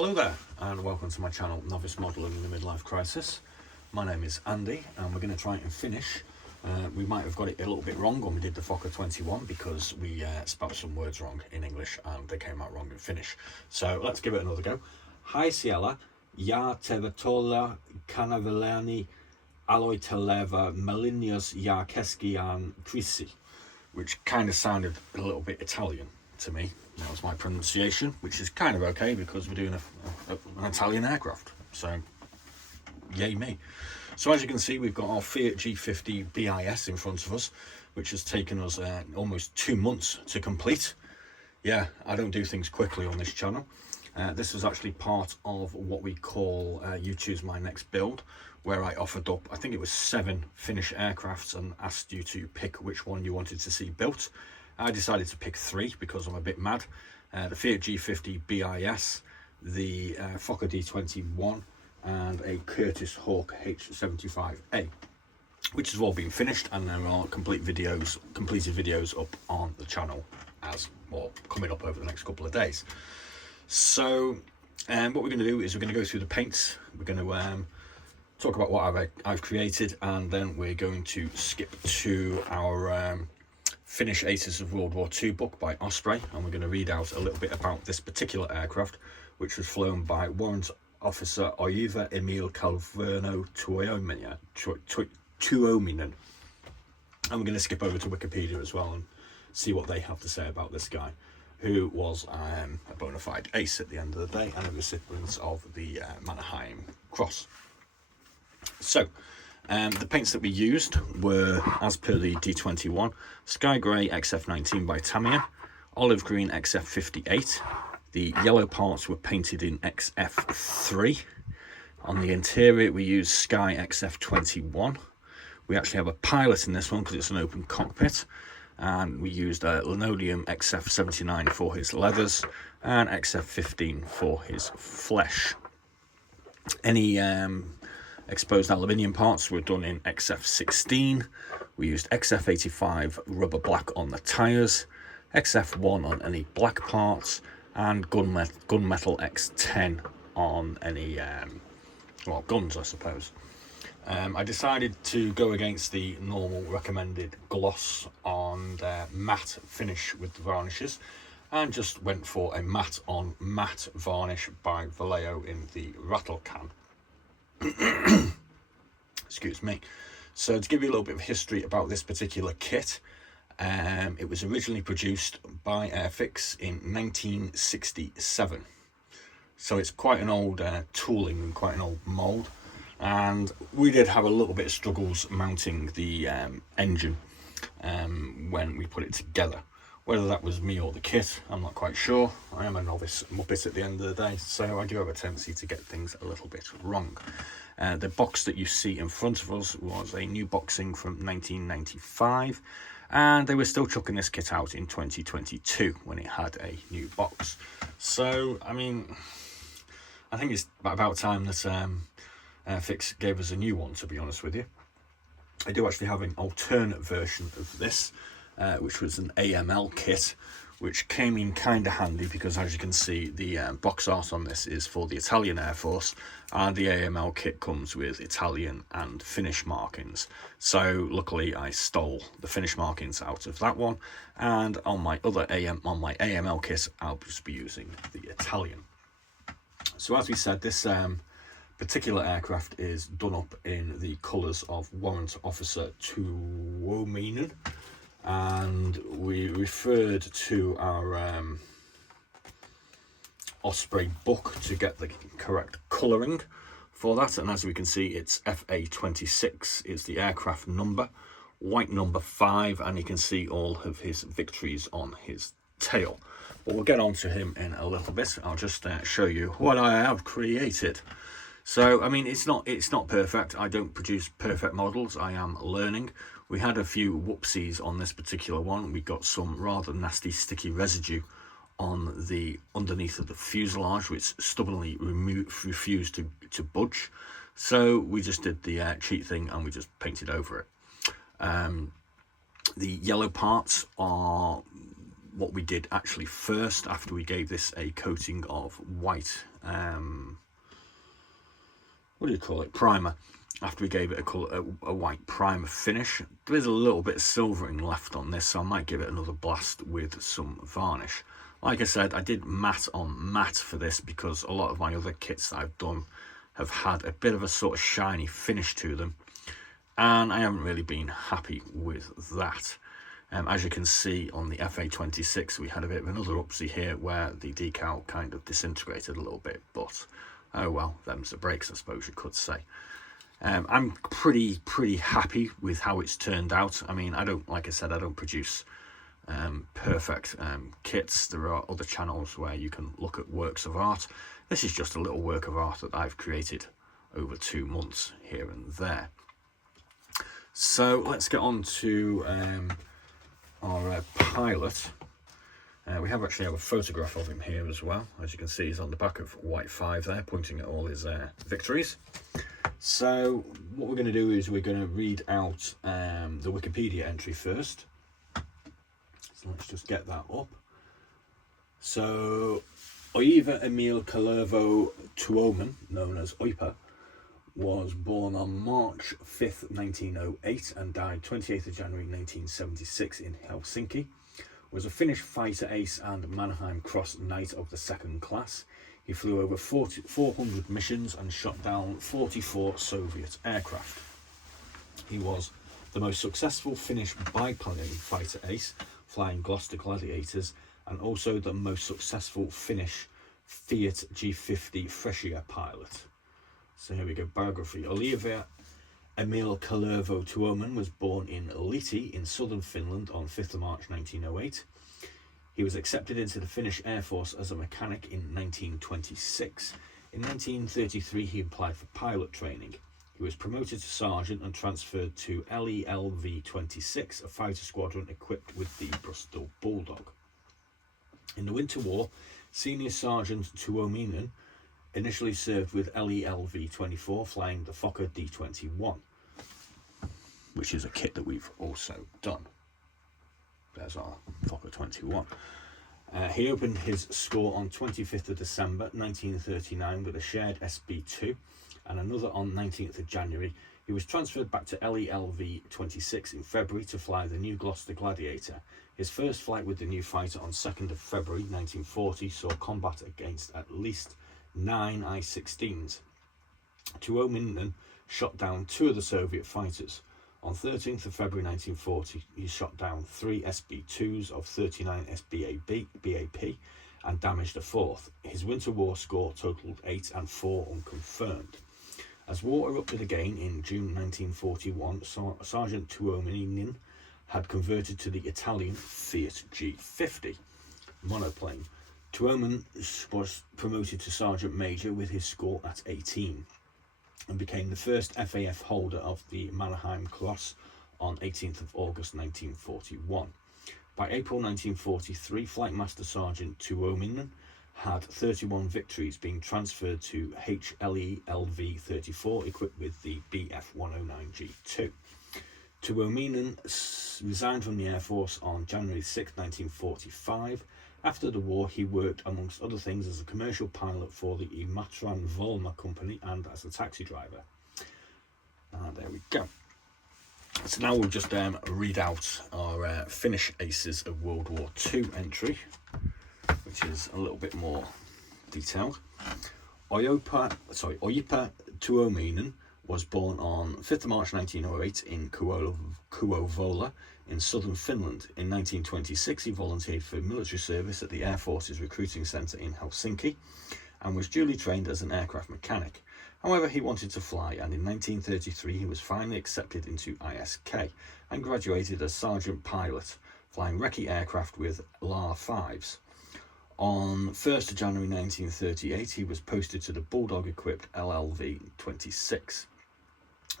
Hello there and welcome to my channel Novice Modelling in the Midlife Crisis. My name is Andy and we're going to try and finish. We might have got it a little bit wrong when we did the Fokker 21 because we spelled some words wrong in English and they came out wrong in Finnish. So let's give it another go. Hi siellä ja tervetuloa kanavalleni aloitteleva millennials ja keskiään kriisi, which kind of sounded a little bit Italian to me. That was my pronunciation, which is kind of okay because we're doing an Italian aircraft, so yay me. So as you can see, we've got our Fiat G50-BIS in front of us, which has taken us almost 2 months to complete. Yeah, I don't do things quickly on this channel. This was actually part of what we call You Choose My Next Build, where I offered up, I think it was 7 Finnish aircrafts and asked you to pick which one you wanted to see built. I decided to pick 3 because I'm a bit mad. The Fiat G50-BIS, the Fokker D21 and a Curtiss Hawk H75A, which has all been finished and there are completed videos up on the channel coming up over the next couple of days. So what we're going to do is we're going to go through the paints, we're going to talk about what I've created, and then we're going to skip to our Finnish Aces of World War II book by Osprey, and we're going to read out a little bit about this particular aircraft, which was flown by Warrant Officer Oiva Tuominen. And we're going to skip over to Wikipedia as well and see what they have to say about this guy, who was a bona fide ace at the end of the day and a recipient of the Mannerheim Cross. So, the paints that we used were, as per the D21, Sky Grey XF19 by Tamiya, Olive Green XF58. The yellow parts were painted in XF3. On the interior, we used Sky XF21. We actually have a pilot in this one because it's an open cockpit. And we used linoleum XF79 for his leathers and XF15 for his flesh. Any exposed aluminium parts were done in XF16. We used XF85 rubber black on the tyres, XF1 on any black parts, and gunmetal X10 on any guns, I suppose. I decided to go against the normal recommended gloss on matte finish with the varnishes and just went for a matte on matte varnish by Vallejo in the rattle can. Excuse me. So to give you a little bit of history about this particular kit, it was originally produced by Airfix in 1967. So it's quite an old tooling and quite an old mould. And we did have a little bit of struggles mounting the engine when we put it together. Whether that was me or the kit, I'm not quite sure. I am a novice muppet at the end of the day, so I do have a tendency to get things a little bit wrong. The box that you see in front of us was a new boxing from 1995, and they were still chucking this kit out in 2022 when it had a new box. So, I mean, I think it's about time that Airfix gave us a new one, to be honest with you. I do actually have an alternate version of this, which was an AML kit, which came in kind of handy because, as you can see, the box art on this is for the Italian Air Force, and the AML kit comes with Italian and Finnish markings. So luckily I stole the Finnish markings out of that one, and on my AML kit I'll just be using the Italian. So as we said, this particular aircraft is done up in the colours of Warrant Officer Tuominen, and we referred to our Osprey book to get the correct colouring for that, and as we can see, it's FA26 is the aircraft number, white number 5, and you can see all of his victories on his tail. But we'll get on to him in a little bit. I'll just show you what I have created. So, I mean, it's not perfect. I don't produce perfect models. I am learning. We had a few whoopsies on this particular one. We got some rather nasty sticky residue on the underneath of the fuselage, which stubbornly refused to budge. So we just did the cheat thing and we just painted over it. The yellow parts are what we did actually first after we gave this a coating of white, what do you call it, primer. After we gave it a white primer finish, there is a little bit of silvering left on this, so I might give it another blast with some varnish. Like I said, I did matte on matte for this because a lot of my other kits that I've done have had a bit of a sort of shiny finish to them, and I haven't really been happy with that. As you can see on the FA26, we had a bit of another upsie here where the decal kind of disintegrated a little bit, but oh well, them's the breaks, I suppose you could say. I'm pretty happy with how it's turned out. I mean, like I said, I don't produce perfect kits. There are other channels where you can look at works of art. This is just a little work of art that I've created over 2 months here and there. So let's get on to our pilot. We actually have a photograph of him here as well. As you can see, he's on the back of white 5 there, pointing at all his victories. So what we're going to do is we're going to read out the Wikipedia entry first. So let's just get that up. So Oiva Emil Kalervo Tuominen, known as Oipa, was born on March 5th, 1908 and died 28th of January 1976 in Helsinki. Was a Finnish fighter ace and Mannheim Cross Knight of the 2nd class. He flew over 400 missions and shot down 44 Soviet aircraft. He was the most successful Finnish biplane fighter ace, flying Gloucester Gladiators, and also the most successful Finnish Fiat G50 Freccia pilot. So here we go, biography. Oiva Emil Kalervo Tuominen was born in Lihti in southern Finland on 5th of March 1908. He was accepted into the Finnish Air Force as a mechanic in 1926. In 1933 he applied for pilot training. He was promoted to sergeant and transferred to LELV-26, a fighter squadron equipped with the Bristol Bulldog. In the Winter War, Senior Sergeant Tuominen initially served with LELV-24, flying the Fokker D-21, which is a kit that we've also done. There's our Fokker 21. He opened his score on 25th of December 1939 with a shared SB2 and another on 19th of January. He was transferred back to LELV-26 in February to fly the new Gloucester Gladiator. His first flight with the new fighter on 2nd of February 1940 saw combat against at least 9 I-16s. Tuominen shot down 2 of the Soviet fighters. On 13th of February 1940, he shot down 3 SB2s of 39 SBAP and damaged a 4th. His Winter War score totaled 8 and 4 unconfirmed. As war erupted again in June 1941, Sergeant Tuominen had converted to the Italian Fiat G50 monoplane. Tuominen was promoted to Sergeant Major with his score at 18 and became the first FAF holder of the Mannheim Cross on 18th of August 1941. By April 1943, Flight Master Sergeant Tuominen had 31 victories, being transferred to HLELV-34 equipped with the BF-109G2. Tuominen resigned from the Air Force on January 6, 1945. After the war, he worked, amongst other things, as a commercial pilot for the Imatran Volma company and as a taxi driver. There we go. So now we'll just read out our Finnish Aces of World War II entry, which is a little bit more detailed. Oiva Tuominen was born on 5th of March 1908 in Kuovola in southern Finland. In 1926, he volunteered for military service at the Air Force's recruiting centre in Helsinki and was duly trained as an aircraft mechanic. However, he wanted to fly, and in 1933 he was finally accepted into ISK and graduated as sergeant pilot, flying recce aircraft with LA-5s. On 1st of January 1938, he was posted to the Bulldog-equipped LLV-26.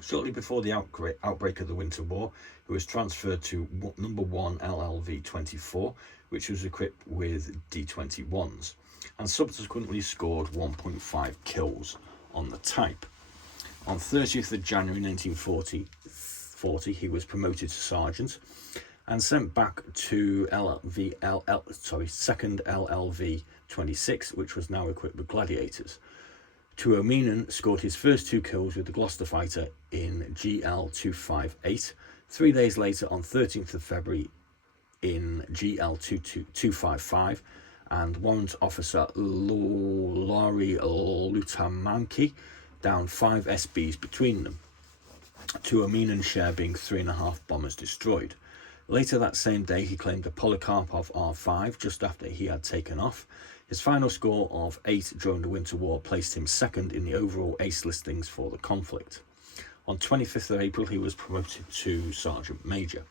Shortly before the outbreak of the Winter War, he was transferred to number 1 LLV-24, which was equipped with D-21s, and subsequently scored 1.5 kills on the type. On 30th of January 1940, he was promoted to sergeant and sent back to second LLV 26, which was now equipped with gladiators. Tuominen scored his first 2 kills with the Gloucester fighter in GL258. 3 days later, on 13th of February, in GL255, and warrant officer Lauri Lutamanki downed 5 SBs between them. Tuominen's share being 3.5 bombers destroyed. Later that same day, he claimed a Polikarpov R5 just after he had taken off. His final score of 8 during the Winter War placed him second in the overall ace listings for the conflict. On 25th of April, he was promoted to Sergeant Major.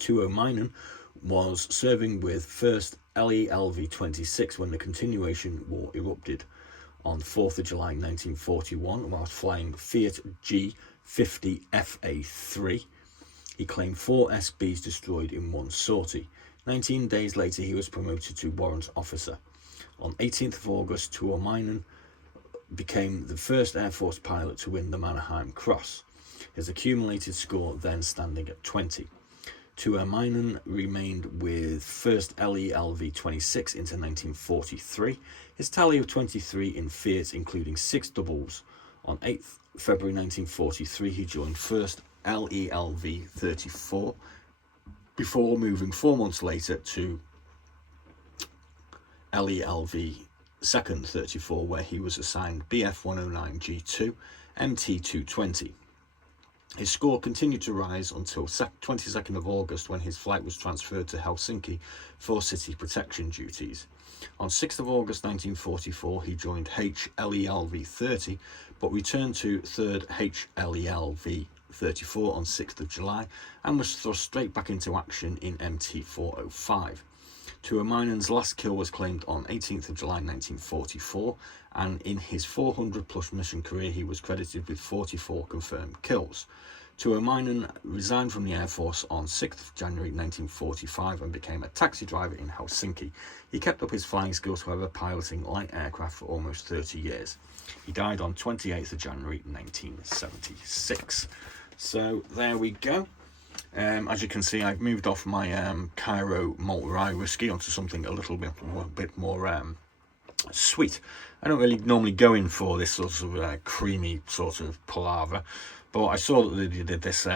Tuominen was serving with 1st LELV 26 when the Continuation War erupted on 4th of July 1941 whilst flying Fiat G50 FA3. He claimed 4 SBs destroyed in one sortie. 19 days later, he was promoted to warrant officer. On 18th of August, Tuominen became the first Air Force pilot to win the Mannerheim Cross, his accumulated score then standing at 20. Tuominen remained with 1st LELV 26 into 1943. His tally of 23 in Fiat, including 6 doubles. On 8th February 1943, he joined 1st LELV 34, before moving 4 months later to LELV 2nd 34, where he was assigned BF 109 G2 MT 220. His score continued to rise until 22nd of August, when his flight was transferred to Helsinki for city protection duties. On 6th of August 1944, he joined HLELV 30, but returned to 3rd HLELV 34 on 6th of July and was thrust straight back into action in MT 405. Tuominen's last kill was claimed on 18th of July 1944, and in his 400 plus mission career he was credited with 44 confirmed kills. Tuominen resigned from the Air Force on 6th of January 1945 and became a taxi driver in Helsinki. He kept up his flying skills, however, piloting light aircraft for almost 30 years. He died on 28th of January 1976. So there we go. As you can see, I've moved off my Cairo malt rye whiskey onto something a little bit more sweet. I don't really normally go in for this sort of creamy sort of palaver, but I saw that they did this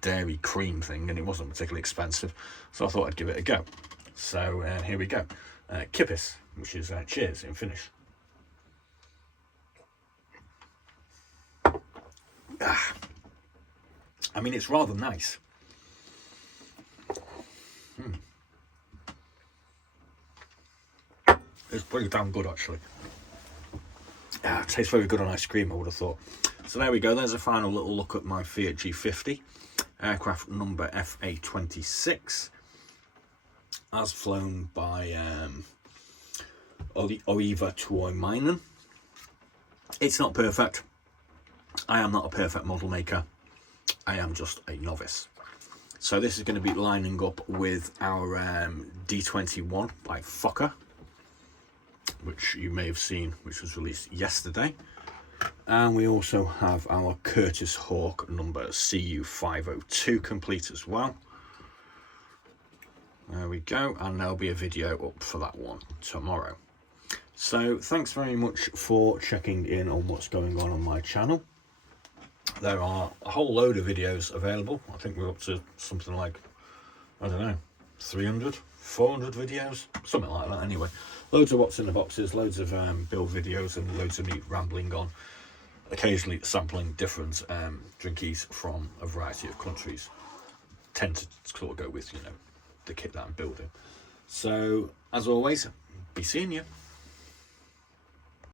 dairy cream thing and it wasn't particularly expensive, so I thought I'd give it a go. So here we go. Kippis, which is cheers in Finnish. I mean, it's rather nice. It's pretty damn good, actually. It tastes very good on ice cream, I would have thought. So there we go. There's a final little look at my Fiat G50, aircraft number FA26, as flown by Oiva Tuominen. It's not perfect. I am not a perfect model maker. I am just a novice. So this is going to be lining up with our D21 by Fokker, which you may have seen, which was released yesterday. And we also have our Curtis Hawk number CU502 complete as well. There we go, and there'll be a video up for that one tomorrow. So thanks very much for checking in on what's going on my channel. There are a whole load of videos available. I think we're up to something like, I don't know, 300, 400 videos, something like that anyway. Loads of what's in the boxes, loads of build videos, and loads of me rambling on, occasionally sampling different drinkies from a variety of countries. Tend to sort of go with, you know, the kit that I'm building. So, as always, be seeing you.